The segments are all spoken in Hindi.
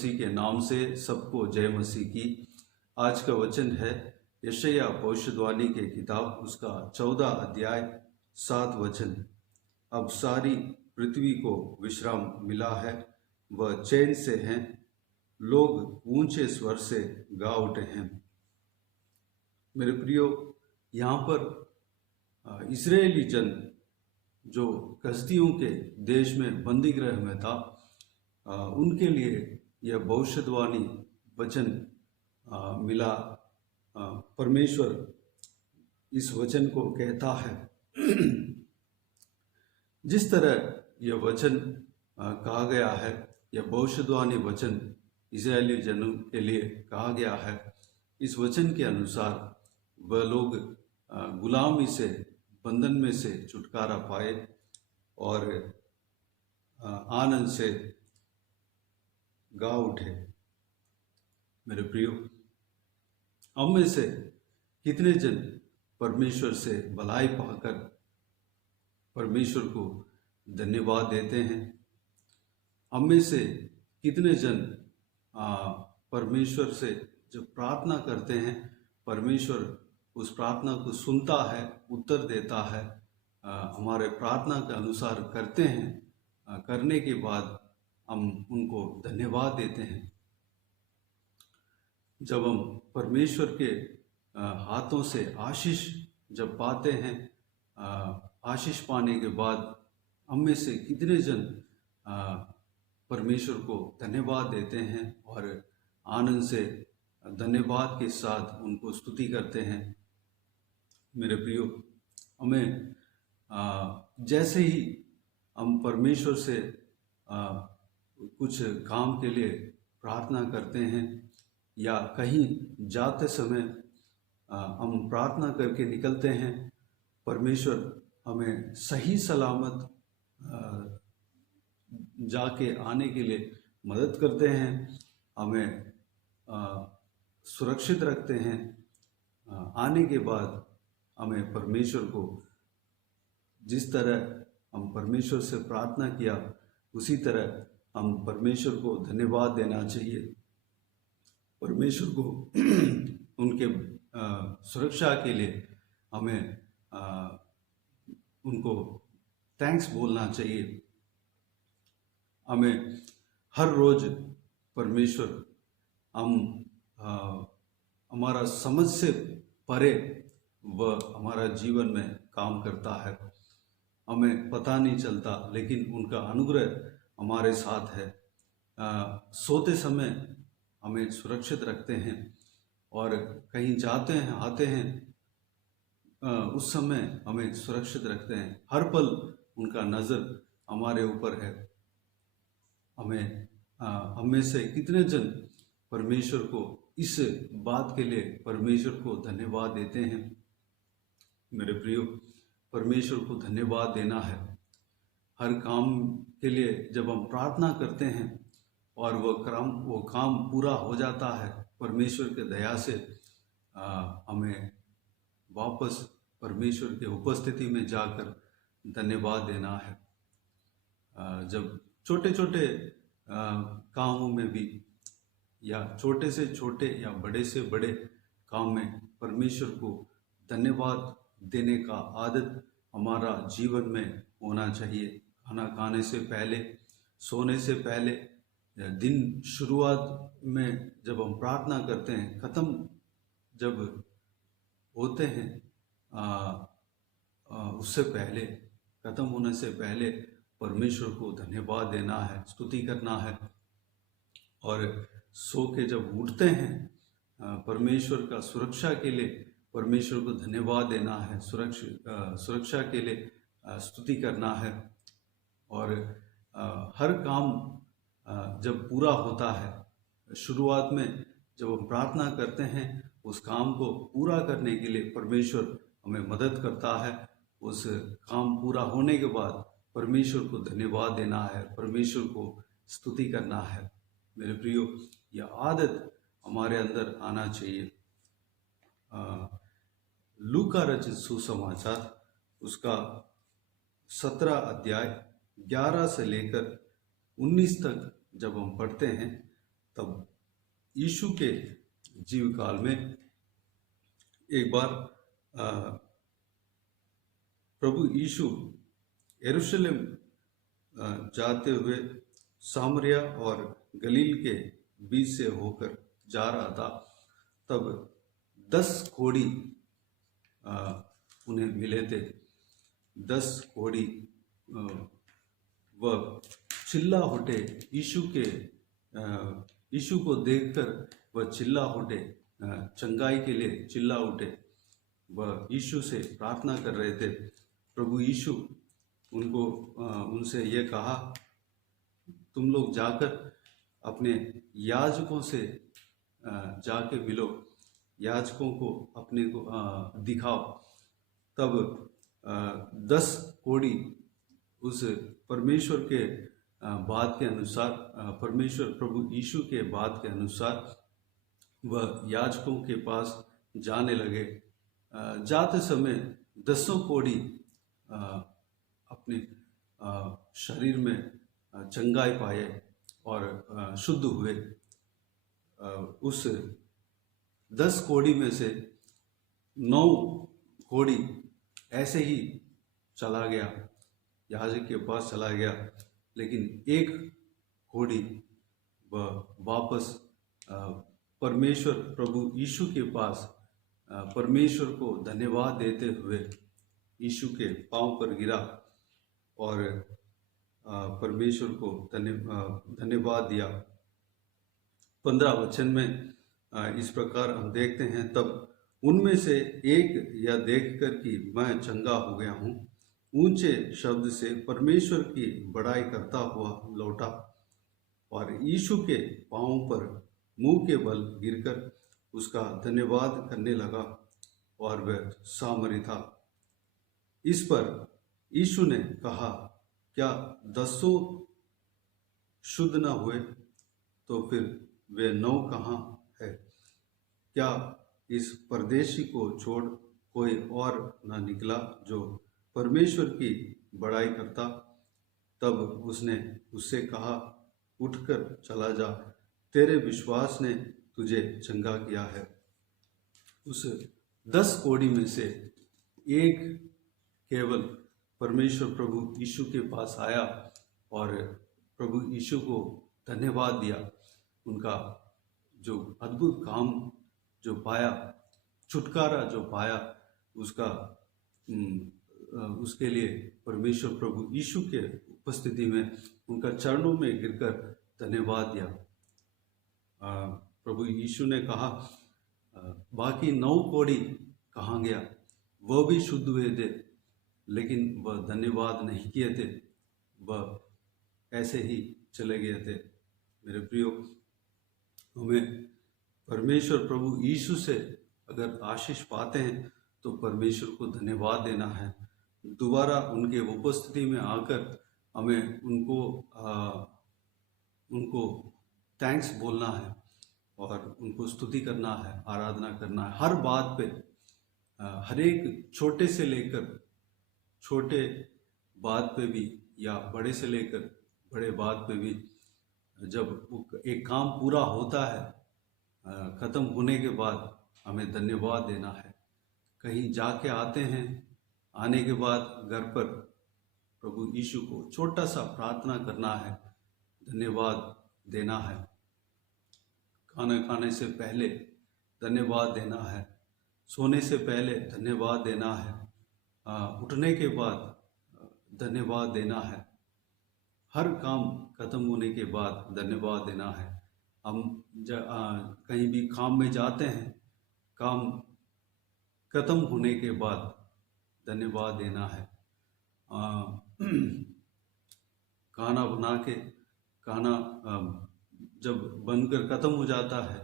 मसीह के नाम से सबको जय मसीह की। आज का वचन है यशायाह भविष्यवाणी के किताब उसका 14 अध्याय 7 वचन। अब सारी पृथ्वी को विश्राम मिला है, वह चैन से हैं, लोग ऊंचे स्वर से गा उठे हैं। मेरे प्रियो, यहाँ पर इस्राएली जन जो कसदियों के देश में बंदी गृह में था, उनके लिए यह भविष्यवाणी वचन मिला। परमेश्वर इस वचन को कहता है जिस तरह यह वचन कहा गया है, यह भविष्यवाणी वचन इस्राएली जनों के लिए कहा गया है। इस वचन के अनुसार वह लोग गुलामी से, बंधन में से छुटकारा पाए और आनंद से गा उठे। मेरे प्रियो, हम में से कितने जन परमेश्वर से भलाई पाकर परमेश्वर को धन्यवाद देते हैं? हम में से कितने जन परमेश्वर से जब प्रार्थना करते हैं, परमेश्वर उस प्रार्थना को सुनता है, उत्तर देता है, हमारे प्रार्थना के अनुसार करते हैं, करने के बाद हम उनको धन्यवाद देते हैं। जब हम परमेश्वर के हाथों से आशीष जब पाते हैं, आशीष पाने के बाद हम में से कितने जन परमेश्वर को धन्यवाद देते हैं और आनंद से धन्यवाद के साथ उनको स्तुति करते हैं। मेरे प्रियो, हमें जैसे ही हम परमेश्वर से कुछ काम के लिए प्रार्थना करते हैं या कहीं जाते समय हम प्रार्थना करके निकलते हैं, परमेश्वर हमें सही सलामत जाके आने के लिए मदद करते हैं, हमें सुरक्षित रखते हैं। आने के बाद हमें परमेश्वर को, जिस तरह हम परमेश्वर से प्रार्थना किया, उसी तरह हम परमेश्वर को धन्यवाद देना चाहिए। परमेश्वर को उनके सुरक्षा के लिए हमें उनको थैंक्स बोलना चाहिए। हमें हर रोज परमेश्वर हमारा समझ से परे वह हमारा जीवन में काम करता है। हमें पता नहीं चलता, लेकिन उनका अनुग्रह हमारे साथ है। सोते समय हमें सुरक्षित रखते हैं और कहीं जाते हैं, आते हैं, उस समय हमें सुरक्षित रखते हैं। हर पल उनका नज़र हमारे ऊपर है। हम में से कितने जन परमेश्वर को इस बात के लिए परमेश्वर को धन्यवाद देते हैं? मेरे प्रियो, परमेश्वर को धन्यवाद देना है। हर काम के लिए जब हम प्रार्थना करते हैं और वो काम पूरा हो जाता है, परमेश्वर के दया से हमें वापस परमेश्वर के उपस्थिति में जाकर धन्यवाद देना है। जब छोटे छोटे कामों में भी, या छोटे से छोटे या बड़े से बड़े काम में परमेश्वर को धन्यवाद देने का आदत हमारा जीवन में होना चाहिए। खाना खाने से पहले, सोने से पहले, दिन शुरुआत में जब हम प्रार्थना करते हैं, ख़त्म जब होते हैं, उससे पहले, ख़त्म होने से पहले परमेश्वर को धन्यवाद देना है, स्तुति करना है। और सो के जब उठते हैं, परमेश्वर का सुरक्षा के लिए परमेश्वर को धन्यवाद देना है, सुरक्षा के लिए स्तुति करना है। और हर काम जब पूरा होता है, शुरुआत में जब हम प्रार्थना करते हैं, उस काम को पूरा करने के लिए परमेश्वर हमें मदद करता है। उस काम पूरा होने के बाद परमेश्वर को धन्यवाद देना है, परमेश्वर को स्तुति करना है। मेरे प्रियो, यह आदत हमारे अंदर आना चाहिए। लूका रचित सुसमाचार उसका 17 अध्याय 11 से लेकर 19 तक जब हम पढ़ते हैं, तब यीशु के जीव काल में एक बार प्रभु यीशु यरूशलेम जाते हुए सामरिया और गलील के बीच से होकर जा रहा था। तब 10 कोढ़ी उन्हें मिले थे। 10 कोढ़ी वह चिल्ला उठे, यीशु को देखकर वह चिल्ला उठे, चंगाई के लिए चिल्ला उठे। वह यीशु से प्रार्थना कर रहे थे। प्रभु यीशु उनसे ये कहा, तुम लोग जाकर अपने याजकों से जाके मिलो, याजकों को अपने को दिखाओ। तब 10 कोढ़ी उस परमेश्वर के बात के अनुसार, परमेश्वर प्रभु यीशु के बात के अनुसार वह याजकों के पास जाने लगे। जाते समय 10 कोढ़ी अपने शरीर में चंगाई पाए और शुद्ध हुए। उस 10 कोढ़ी में से 9 कोढ़ी ऐसे ही चला गया, याजक के पास चला गया, लेकिन एक कोढ़ी वह वापस परमेश्वर प्रभु यीशु के पास परमेश्वर को धन्यवाद देते हुए यीशु के पांव पर गिरा और परमेश्वर को धन्यवाद दिया। 15 वचन में इस प्रकार हम देखते हैं, तब उनमें से एक यह देखकर कि मैं चंगा हो गया हूँ, ऊंचे शब्द से परमेश्वर की बड़ाई करता हुआ लौटा और यीशु के पांव पर मुंह के बल गिरकर उसका धन्यवाद करने लगा और वह सामरी था। इस पर यीशु ने कहा, क्या 10 शुद्ध न हुए तो फिर वे 9 कहाँ है? क्या इस परदेशी को छोड़ कोई और न निकला जो परमेश्वर की बड़ाई करता? तब उसने उससे कहा, उठकर चला जा, तेरे विश्वास ने तुझे चंगा किया है। उस 10 कोढ़ी में से एक केवल परमेश्वर प्रभु यीशु के पास आया और प्रभु यीशु को धन्यवाद दिया। उनका जो अद्भुत काम जो पाया, छुटकारा जो पाया, उसके लिए परमेश्वर प्रभु यीशु के उपस्थिति में उनका चरणों में गिरकर धन्यवाद दिया। प्रभु यीशु ने कहा, बाकी 9 कोढ़ी कहाँ गया? वह भी शुद्ध हुए थे, लेकिन वह धन्यवाद नहीं किए थे, वह ऐसे ही चले गए थे। मेरे प्रियो, हमें परमेश्वर प्रभु यीशु से अगर आशीष पाते हैं तो परमेश्वर को धन्यवाद देना है। दोबारा उनके उपस्थिति में आकर हमें उनको थैंक्स बोलना है और उनको स्तुति करना है, आराधना करना है। हर बात पे, हर एक छोटे से लेकर छोटे बात पे भी या बड़े से लेकर बड़े बात पे भी, जब एक काम पूरा होता है, ख़त्म होने के बाद हमें धन्यवाद देना है। कहीं जाके आते हैं, आने के बाद घर पर प्रभु यीशु को छोटा सा प्रार्थना करना है, धन्यवाद देना है। खाना खाने से पहले धन्यवाद देना है, सोने से पहले धन्यवाद देना है, उठने के बाद धन्यवाद देना है, हर काम खत्म होने के बाद धन्यवाद देना है। हम कहीं भी काम में जाते हैं, काम खत्म होने के बाद धन्यवाद देना है। खाना बना के, खाना जब बनकर ख़त्म हो जाता है,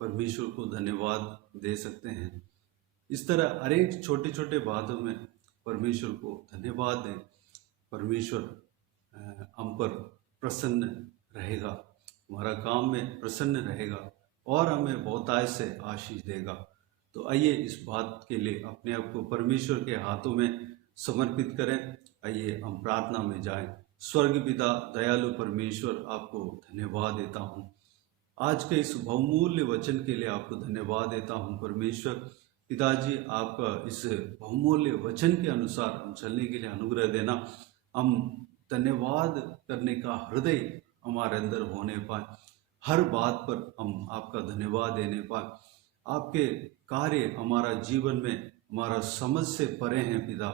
परमेश्वर को धन्यवाद दे सकते हैं। इस तरह हर एक छोटे छोटे बातों में परमेश्वर को धन्यवाद दें। परमेश्वर हम पर प्रसन्न रहेगा, हमारा काम में प्रसन्न रहेगा और हमें बहुतायत से आशीष देगा। तो आइए इस बात के लिए अपने आप को परमेश्वर के हाथों में समर्पित करें। आइए हम प्रार्थना में जाएं। स्वर्ग पिता, दयालु परमेश्वर, आपको धन्यवाद देता हूँ। आज के इस बहुमूल्य वचन के लिए आपको धन्यवाद देता हूँ परमेश्वर। पिताजी, आपका इस बहुमूल्य वचन के अनुसार हम चलने के लिए अनुग्रह देना। हम धन्यवाद करने का हृदय हमारे अंदर होने पाए, हर बात पर हम आपका धन्यवाद देने पाए। आपके कार्य हमारा जीवन में हमारा समझ से परे हैं पिता।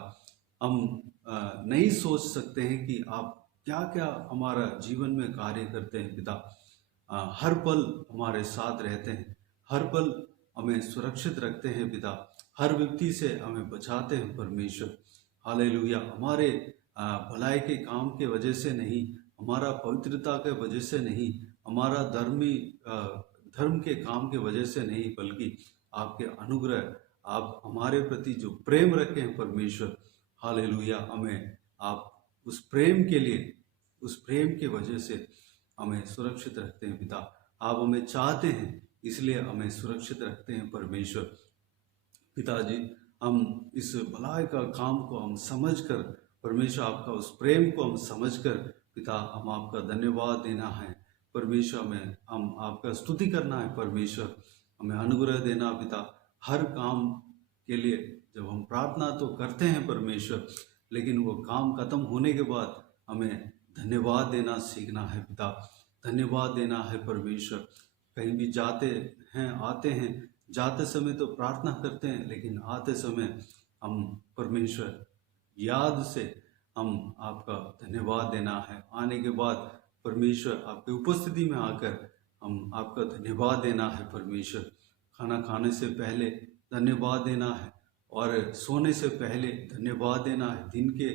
हम नहीं सोच सकते हैं कि आप क्या क्या हमारा जीवन में कार्य करते हैं पिता। हर पल हमारे साथ रहते हैं, हर पल हमें सुरक्षित रखते हैं पिता, हर व्यक्ति से हमें बचाते हैं परमेश्वर। हालेलुया। हमारे भलाई के काम के वजह से नहीं, हमारा पवित्रता के वजह से नहीं, हमारा धर्म के काम के वजह से नहीं, बल्कि आपके अनुग्रह, आप हमारे प्रति जो प्रेम रखे हैं परमेश्वर, हालेलुया, हमें आप उस प्रेम के लिए, उस प्रेम के वजह से हमें सुरक्षित रखते हैं पिता। आप हमें चाहते हैं, इसलिए हमें सुरक्षित रखते हैं परमेश्वर। पिताजी, हम इस भलाई का काम को हम समझकर परमेश्वर, आपका उस प्रेम को हम समझकर पिता, हम आपका धन्यवाद देना है परमेश्वर। में हम आपका स्तुति करना है परमेश्वर। हमें अनुग्रह देना पिता। हर काम के लिए जब हम प्रार्थना तो करते हैं परमेश्वर, लेकिन वो काम खत्म होने के बाद हमें धन्यवाद देना सीखना है पिता। धन्यवाद देना है परमेश्वर। कहीं भी जाते हैं, आते हैं, जाते समय तो प्रार्थना करते हैं, लेकिन आते समय हम परमेश्वर याद से हम आपका धन्यवाद देना है। आने के बाद परमेश्वर आपकी उपस्थिति में आकर हम आपका धन्यवाद देना है परमेश्वर। खाना खाने से पहले धन्यवाद देना है और सोने से पहले धन्यवाद देना है। दिन के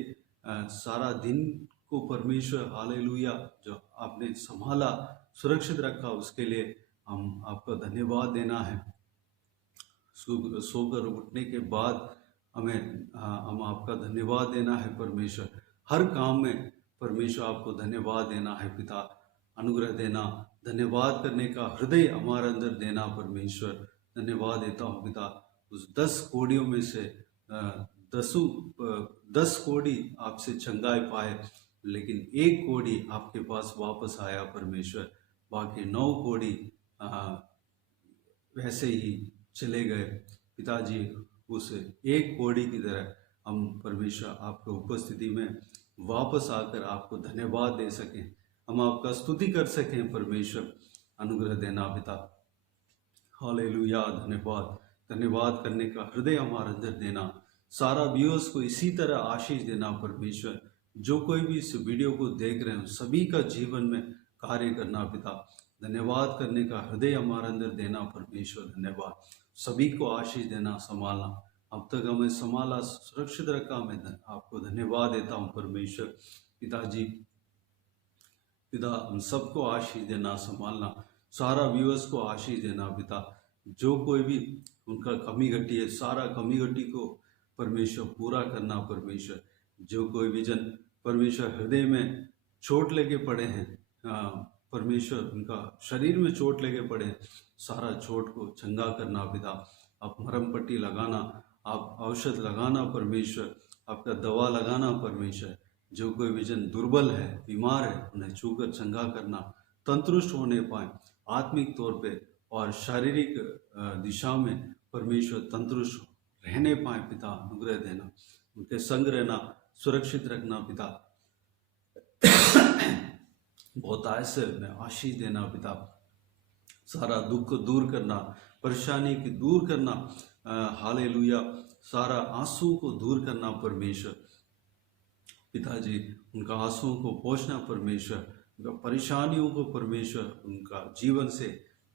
सारा दिन को परमेश्वर, हालेलुया, जो आपने संभाला, सुरक्षित रखा, उसके लिए हम आपका धन्यवाद देना है। सोकर उठने के बाद हम आपका धन्यवाद देना है परमेश्वर। हर काम में परमेश्वर आपको धन्यवाद देना है पिता। अनुग्रह देना, धन्यवाद करने का हृदय हमारे अंदर देना परमेश्वर। धन्यवाद देता हूँ पिता। उस 10 कोड़ियों में से 10 कोड़ी आपसे चंगाई पाए, लेकिन 1 कोड़ी आपके पास वापस आया परमेश्वर। बाकी 9 कोड़ी वैसे ही चले गए पिताजी। उस 1 कोड़ी की तरह हम परमेश्वर आपके उपस्थिति में वापस आकर आपको धन्यवाद दे सकें, हम आपका स्तुति कर सकें परमेश्वर। अनुग्रह देना पिता। हालेलुया। धन्यवाद। धन्यवाद करने का हृदय हमारे अंदर देना। सारा व्यूअर्स को इसी तरह आशीष देना परमेश्वर। जो कोई भी इस वीडियो को देख रहे हैं, सभी का जीवन में कार्य करना पिता। धन्यवाद करने का हृदय हमारे अंदर देना परमेश्वर। धन्यवाद। सभी को आशीष देना, संभालना। अब तक हमें संभाला, सुरक्षित रखा, मैं आपको धन्यवाद देता हूँ परमेश्वर। पिताजी, पिता, हम सबको आशीष देना, संभालना। सारा व्यूअर्स को आशीष देना पिता। जो कोई भी उनका कमी घटी है, सारा कमी घटी को परमेश्वर पूरा करना परमेश्वर। जो कोई भी जन परमेश्वर हृदय में चोट लेके पड़े हैं, परमेश्वर उनका शरीर में चोट लेके पड़े हैं, सारा चोट को चंगा करना पिता। आप मरहम पट्टी लगाना, आप औषध लगाना परमेश्वर, आपका दवा लगाना परमेश्वर। जो कोई भी जन दुर्बल है, बीमार है, उन्हें छूकर चंगा करना, तंदुरुस्त होने पाए आत्मिक तौर पे और शारीरिक दिशा में परमेश्वर तंदुरुस्त रहने पाए पिता। अनुग्रह देना, उनके संग रहना, सुरक्षित रखना पिता। बहुत आयसे में आशीष देना पिता। सारा दुख को दूर करना, परेशानी की दूर करना, हालेलुया, सारा आंसू को दूर करना परमेश्वर। पिताजी, उनका आंसुओं को पोंछना परमेश्वर, उनका परेशानियों को परमेश्वर उनका जीवन से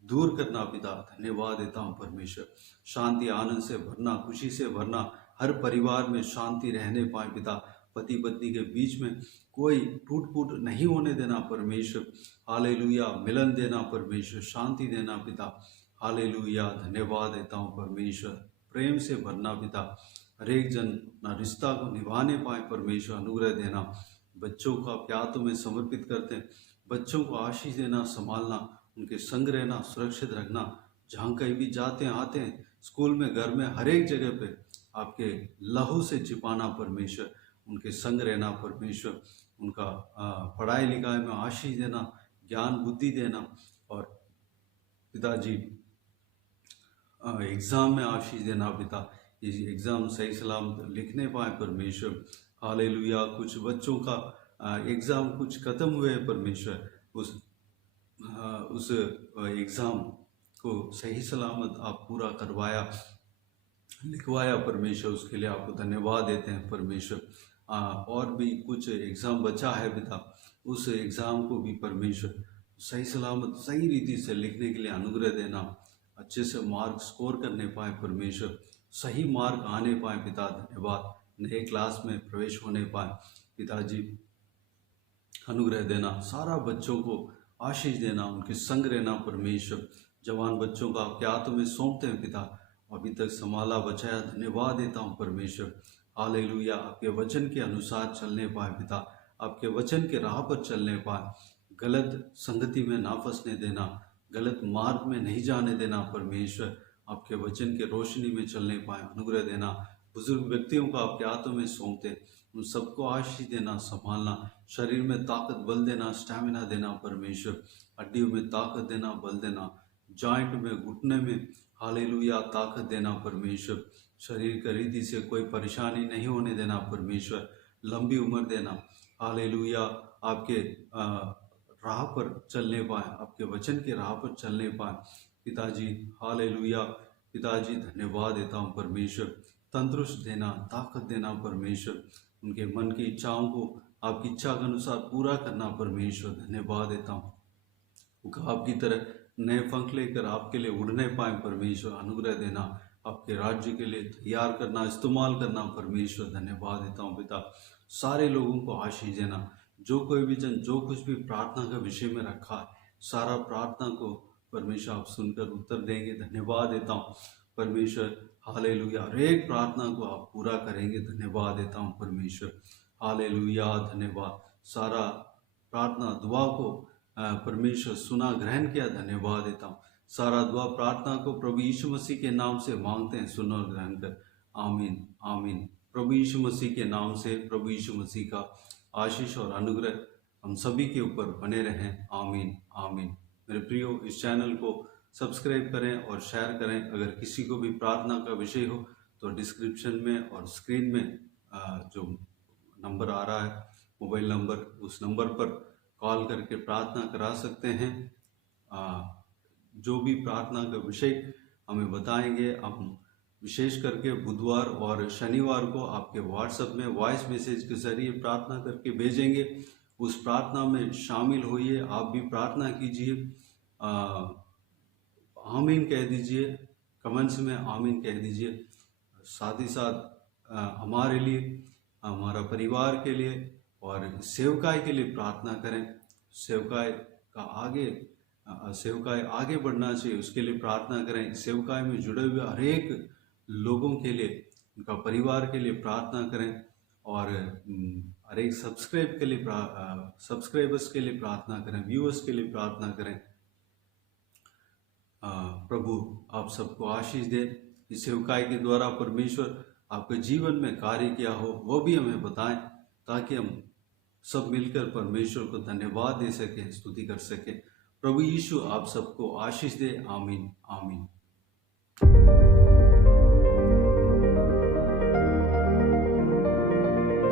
दूर करना पिता। धन्यवाद देता हूँ परमेश्वर। शांति, आनंद से भरना, खुशी से भरना, हर परिवार में शांति रहने पाए पिता। पति पत्नी के बीच में कोई टूट फूट नहीं होने देना परमेश्वर। हालेलुया। मिलन देना परमेश्वर, शांति देना पिता। हालेलुया। धन्यवाद देता हूँ परमेश्वर। प्रेम से भरना पिता। हर एक जन अपना रिश्ता को निभाने पाए परमेश्वर। अनुग्रह देना। बच्चों को आपके हाथों में समर्पित करते हैं। बच्चों को आशीष देना, संभालना, उनके संग रहना, सुरक्षित रखना। जहाँ कहीं भी जाते हैं, आते हैं, स्कूल में, घर में, हर एक जगह पे आपके लहू से छिपाना परमेश्वर। उनके संग रहना परमेश्वर। उनका पढ़ाई लिखाई में आशीष देना, ज्ञान बुद्धि देना और पिताजी एग्ज़ाम में आशीष देना पिता, ये एग्ज़ाम सही सलामत लिखने पाए परमेश्वर। हालेलुया। कुछ बच्चों का एग्ज़ाम कुछ ख़त्म हुए हैं परमेश्वर, उस एग्ज़ाम को सही सलामत आप पूरा करवाया, लिखवाया परमेश्वर, उसके लिए आपको धन्यवाद देते हैं परमेश्वर। और भी कुछ एग्ज़ाम बचा है पिता, उस एग्ज़ाम को भी परमेश्वर सही सलामत सही रीति से लिखने के लिए अनुग्रह देना, अच्छे से मार्क स्कोर करने पाए परमेश्वर, सही मार्क आने पाए पिता, धन्यवाद। नए क्लास में प्रवेश होने पाए पिताजी, अनुग्रह देना, सारा बच्चों को आशीष देना, उनके संग रहना परमेश्वर। जवान बच्चों को आपके हाथों में सौंपते हैं पिता, अभी तक संभाला बचाया, धन्यवाद देता हूँ परमेश्वर। हालेलुया। आपके वचन के अनुसार चलने पाए पिता, आपके वचन के राह पर चलने पाए, गलत संगति में ना फंसने देना, गलत मार्ग में नहीं जाने देना परमेश्वर। आपके वचन के रोशनी में चलने पाए, अनुग्रह देना। बुजुर्ग व्यक्तियों को आपके हाथों में सौंपते, उन सबको आशीष देना, संभालना, शरीर में ताकत बल देना, स्टैमिना देना परमेश्वर, हड्डियों में ताकत देना, बल देना, जॉइंट में, घुटने में, हालेलुया, ताकत देना परमेश्वर। शरीर की रीति से कोई परेशानी नहीं होने देना परमेश्वर, लंबी उम्र देना, हालेलुया। आपके राह पर चलने पाए, आपके वचन के राह पर चलने पाए पिताजी, हालेलुया। पिताजी धन्यवाद देता हूँ परमेश्वर, तंदुरुस्त देना, ताकत देना परमेश्वर, उनके मन की इच्छाओं को आपकी इच्छा के अनुसार पूरा करना परमेश्वर, धन्यवाद देता हूँ। आपकी तरह नए पंख लेकर आपके लिए उड़ने पाए परमेश्वर, अनुग्रह देना, आपके राज्य के लिए तैयार करना, इस्तेमाल करना परमेश्वर, धन्यवाद देता हूँ पिता। सारे लोगों को आशीष देना, जो कोई भी जन जो कुछ भी प्रार्थना का विषय में रखा है, सारा प्रार्थना को परमेश्वर आप सुनकर उत्तर देंगे, धन्यवाद देता हूँ परमेश्वर। हालेलुया। हर एक प्रार्थना को आप पूरा करेंगे, धन्यवाद देता हूँ परमेश्वर, हालेलुया, धन्यवाद। सारा प्रार्थना दुआ को परमेश्वर सुना, ग्रहण किया, धन्यवाद देता हूँ। सारा दुआ प्रार्थना को प्रभु यीशु मसीह के नाम से मांगते हैं, सुनो और ग्रहण कर, आमीन आमीन। प्रभु यीशु मसीह के नाम से प्रभु यीशु मसीह का आशीष और अनुग्रह हम सभी के ऊपर बने रहें, आमीन आमीन। मेरे प्रियो, इस चैनल को सब्सक्राइब करें और शेयर करें। अगर किसी को भी प्रार्थना का विषय हो तो डिस्क्रिप्शन में और स्क्रीन में जो नंबर आ रहा है, मोबाइल नंबर, उस नंबर पर कॉल करके प्रार्थना करा सकते हैं। जो भी प्रार्थना का विषय हमें बताएंगे, हम विशेष करके बुधवार और शनिवार को आपके व्हाट्सएप में वॉइस मैसेज के जरिए प्रार्थना करके भेजेंगे। उस प्रार्थना में शामिल होइए, आप भी प्रार्थना कीजिए, आमीन कह दीजिए, कमेंट्स में आमीन कह दीजिए। साथ ही साथ हमारे लिए, हमारा परिवार के लिए और सेवकाई के लिए प्रार्थना करें। सेवकाई आगे बढ़ना चाहिए, उसके लिए प्रार्थना करें। सेवकाई में जुड़े हुए हर एक लोगों के लिए, उनका परिवार के लिए प्रार्थना करें और हर एक सब्सक्राइबर्स के लिए प्रार्थना करें, व्यूअर्स के लिए प्रार्थना करें। प्रभु आप सबको आशीष दे। इस सेवकाई के द्वारा परमेश्वर आपके जीवन में कार्य किया हो वो भी हमें बताएं, ताकि हम सब मिलकर परमेश्वर को धन्यवाद दे सकें, स्तुति कर सकें। प्रभु यीशु आप सबको आशीष दे, आमीन आमीन।